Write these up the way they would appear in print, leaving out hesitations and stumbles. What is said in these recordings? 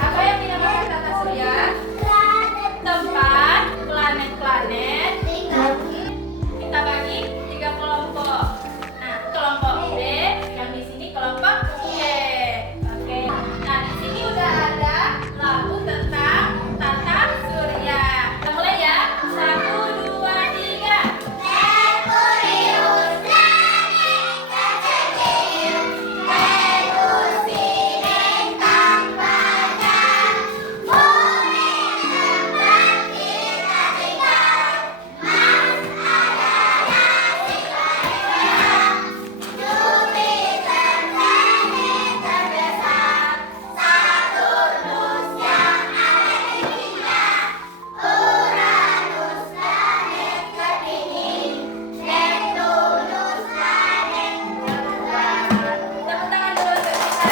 Apa yang dinamakan tata surya? Tempat planet-planet kita bagi 3 kelompok. Nah, kelompok B yang di sini kelompok C. Oke. Nah, di sini udah ada lampu tentang tata surya. Kita mulai ya. 1, 2, 3. Merkurius, planet kecil. Venus, bintang fajar. Bumi, tempat kita tinggal. Mars adalah sistem. Jupiter, planet terbesar. Saturnus yang ada di kita. Uranus, planet tertinggi. Neptunus, planet terluar. Tepuk tangan dulu untuk kita.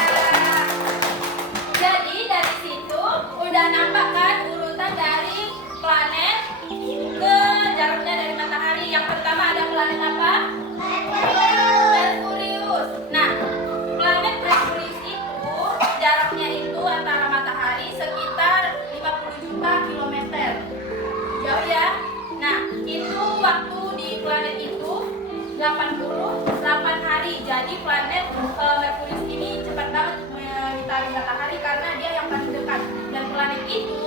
Jadi dari situ udah nampak kan urutan dari planet ke jaraknya dari matahari. Yang pertama ada planet apa? Merkurius. Nah, planet Merkurius itu jaraknya itu antara matahari sekitar 50 juta kilometer. Jauh ya. Nah, itu waktu di planet itu 88 hari. Jadi planet Merkurius ini cepat banget mengitari matahari karena dia yang paling dekat. Dan planet itu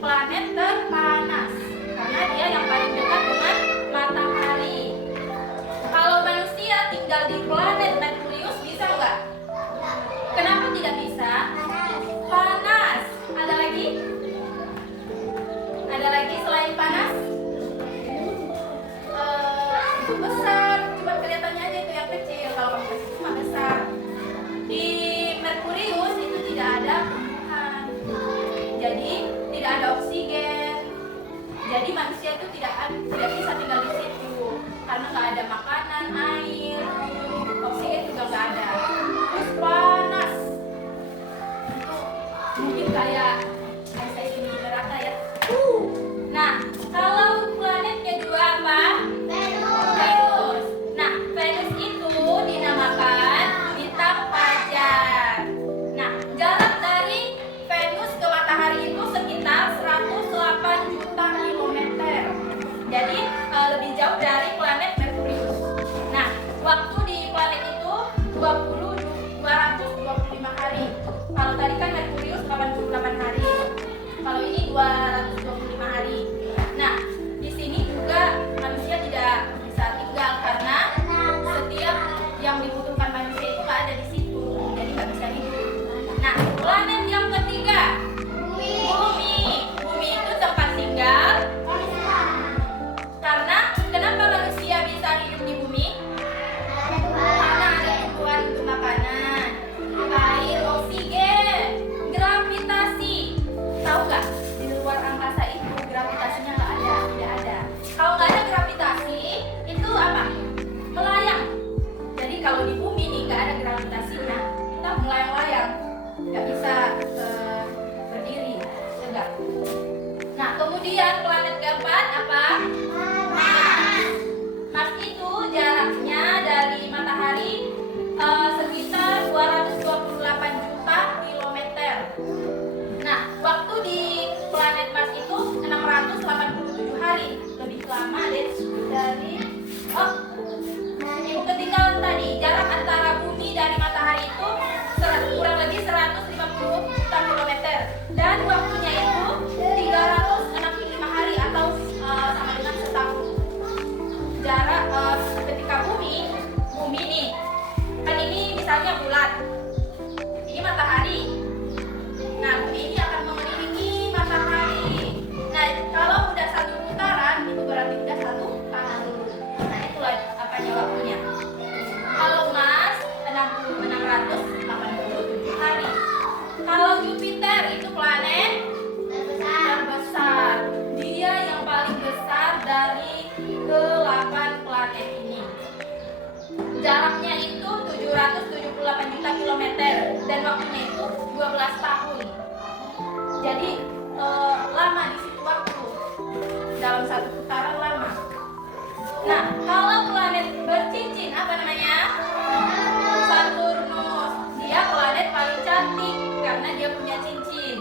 planet terpanas karena dia yang paling dekat dengan matahari. Kalau manusia tinggal di planet Merkurius bisa nggak? Kenapa tidak bisa? Panas. Ada lagi? Ada lagi selain panas? Besar. Cuma kelihatannya aja itu yang kecil. Kalau kamu kasih cuma besar. Di Merkurius itu tidak ada tumbuhan. Jadi tidak ada oksigen. Jadi manusia itu tidak bisa tinggal di situ karena nggak ada makanan, air, oksigen juga nggak ada. Terus panas. Itu mungkin kayak saya ini di neraka ya. Nah, kalau planetnya juga apa? Venus. Nah, Venus itu dinamakan bintang fajar. Nah, jarak dari Venus ke matahari itu sekitar 108 juta kilometer. Jadi lebih jauh dari planet Merkurius. Nah, waktu di planet itu 225 hari. Kalau tadi kan Merkurius 88 hari. Kalau ini 225 hari. Nah, di sini juga manusia tidak bisa tinggal karena setiap yang dibutuhkan manusia itu ada di situ. Jadi nggak bisa hidup. Nah, planet yang ketiga, Bumi. Bumi itu tempat tinggal. Karena kenapa manusia bisa hidup di bumi? Karena ada tumbuhan untuk makanan, air, oksigen, gravitasi. Tahu nggak? Di luar angkasa itu gravitasinya nggak ada, tidak ada. Kalau nggak ada gravitasi, itu apa? Melayang. Jadi kalau di bumi nih nggak ada gravitasinya, kita melayang-layang, nggak bisa berdiri, tegak. Nah, kemudian planet keempat apa? Mars. Mars itu jaraknya dari matahari sekitar 228 juta kilometer. Nah, waktu di planet Mars itu 687 hari. Lebih lama deh dari yang ketinggalan tadi. Jarak antara bumi dari matahari itu kurang lebih 150 juta kilometer. Dan waktunya itu 365 hari atau sama dengan setahun. Jarak ketika bumi nih, kan ini misalnya bulan, ini matahari. Nah, bumi ini akan mengelilingi matahari. Nah, kalau udah satu putaran itu berarti udah satu tahun. Nah, itulah apanya waktunya. Kalau Mars 687 hari. Kalau Jupiter itu planet terbesar. Dia yang paling besar dari ke-8 planet ini. Jaraknya itu 778 juta kilometer dan waktunya itu 12 tahun. Jadi lama di situ waktu. Dalam satu putaran lama. Nah, kalau planet bercincin apa namanya? Saturnus. Dia planet paling cantik karena dia punya cincin.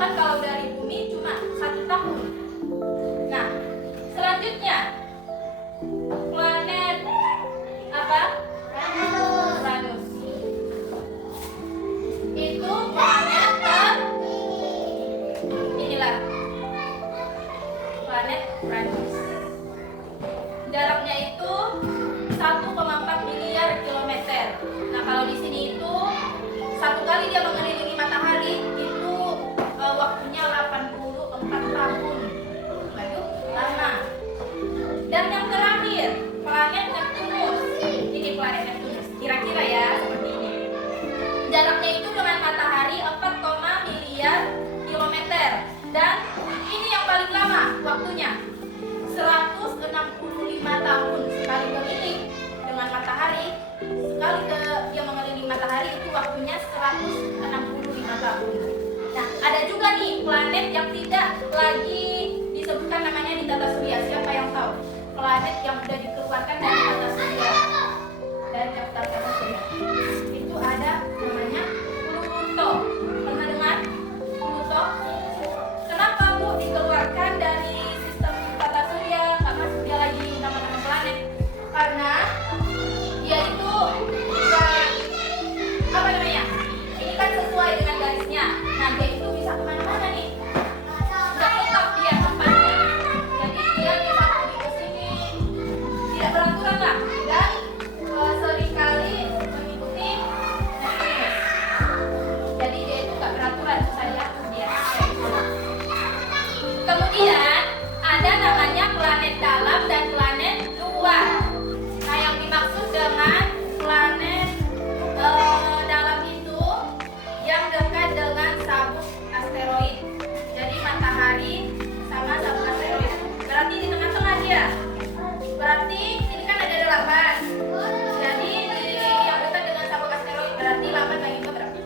Sedangkan kalau dari bumi cuma 1 tahun. Nah, selanjutnya planet apa? Uranus. Itu planet inilah planet Uranus. Jaraknya itu 1,4 miliar kilometer. Nah, kalau di sini itu satu kali dia mengelilingi matahari itu waktunya 84 tahun. Waduh, lama. Dan yang terakhir, planet Neptunus. Ini planet Neptunus. Kira-kira ya seperti ini. Jaraknya itu dengan matahari 4, miliar kilometer. Dan ini yang paling lama waktunya. 165 tahun sekali keliling dengan matahari. Sekali dia mengelilingi matahari itu waktunya 165 tahun. Nah, ada juga nih planet yang tidak lagi disebutkan namanya di tata surya. Siapa yang tahu? Planet yang sudah dikeluarkan dari tata surya, dari daftar tata surya. Itu ada namanya Pluto. Pernah dengar Pluto? Kenapa Bu dikeluarkan dari sistem tata surya? Karena dia lagi nama-nama planet. Karena dia itu apa namanya? Ini kan sesuai dengan garisnya. Nah, dia itu bisa kemana-mana nih. Nggak tetap dia tempatnya. Jadi dia bisa pergi ke sini. Tidak beraturan lah. Dan seringkali mengikuti Neptunus. Jadi dia itu nggak beraturan saya dia. Kemudian ada namanya planet dalam dan planet luar. Nah, yang dimaksud dengan planet dalam itu yang dekat dengan sabuk asteroid. Jadi matahari sama sabuk asteroid. Berarti di tengah-tengah dia. Berarti ini kan ada 8. Jadi yang dekat dengan sabuk asteroid berarti 8 bagi berapa?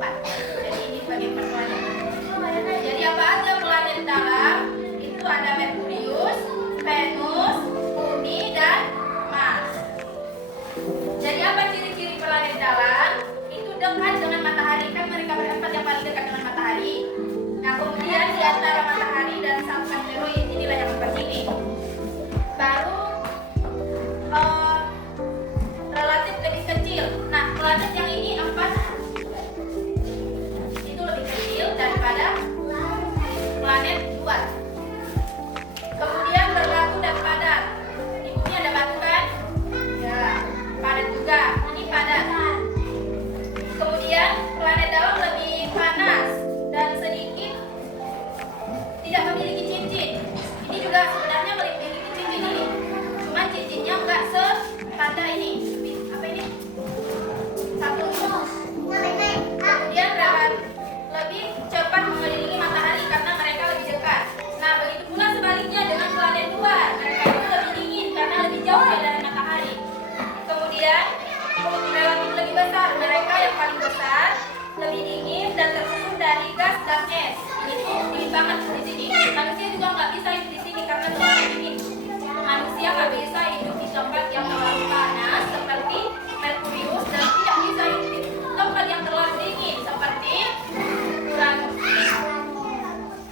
4. Jadi ini sebagai planet. Jadi apa aja planet dalam? Itu ada Merkurius, Venus, Bumi, dan Mars. Jadi apa ciri-ciri planet dalam? Itu dekat dengan matahari, kan mereka berempat yang paling dekat dengan matahari. Nah, kemudian di antara matahari dan sabuk asteroid inilah yang seperti ini. Baru relatif lebih kecil. Nah, planet yang ini 4 itu lebih kecil daripada planet luar. Kemudian berbatu dan padat. Di bumi ada batu kan? Ya, padat juga. Ini padat. Kemudian planet dalam lebih panas dan sedikit tidak memiliki cincin. Ini juga sebenarnya memiliki cincin ini. Cuma cincinnya enggak setanda ini. Apa ini? Satu. Kemudian lebih cepat mengelilingi matahari karena mereka lebih dekat. Nah, begitu pula sebaliknya dengan planet luar. Mereka itu lebih dingin karena lebih jauh dari matahari. Kemudian relatif lebih besar. Mereka yang paling besar, lebih dingin dan tersusun dari gas dan es. Ini tuh dingin banget di sini. Manusia juga nggak bisa hidup di sini karena terlalu dingin. Manusia nggak bisa hidup di tempat yang terlalu panas seperti Merkurius dan tidak bisa hidup di tempat yang terlalu dingin seperti Uranus.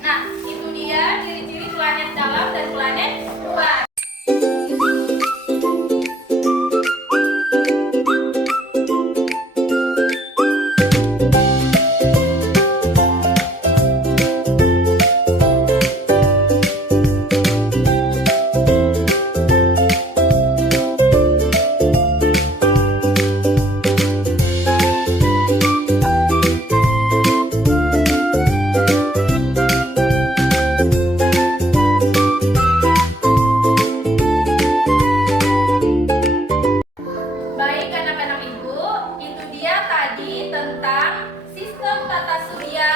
Nah, itu dia ciri-ciri planet dalam dan planet luar. Baik anak-anak ibu, itu dia tadi tentang sistem tata surya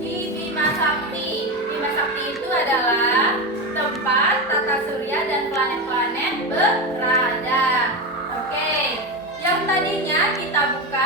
di Bima Sakti. Bima Sakti itu adalah tempat tata surya dan planet-planet berada. Oke, yang tadinya kita buka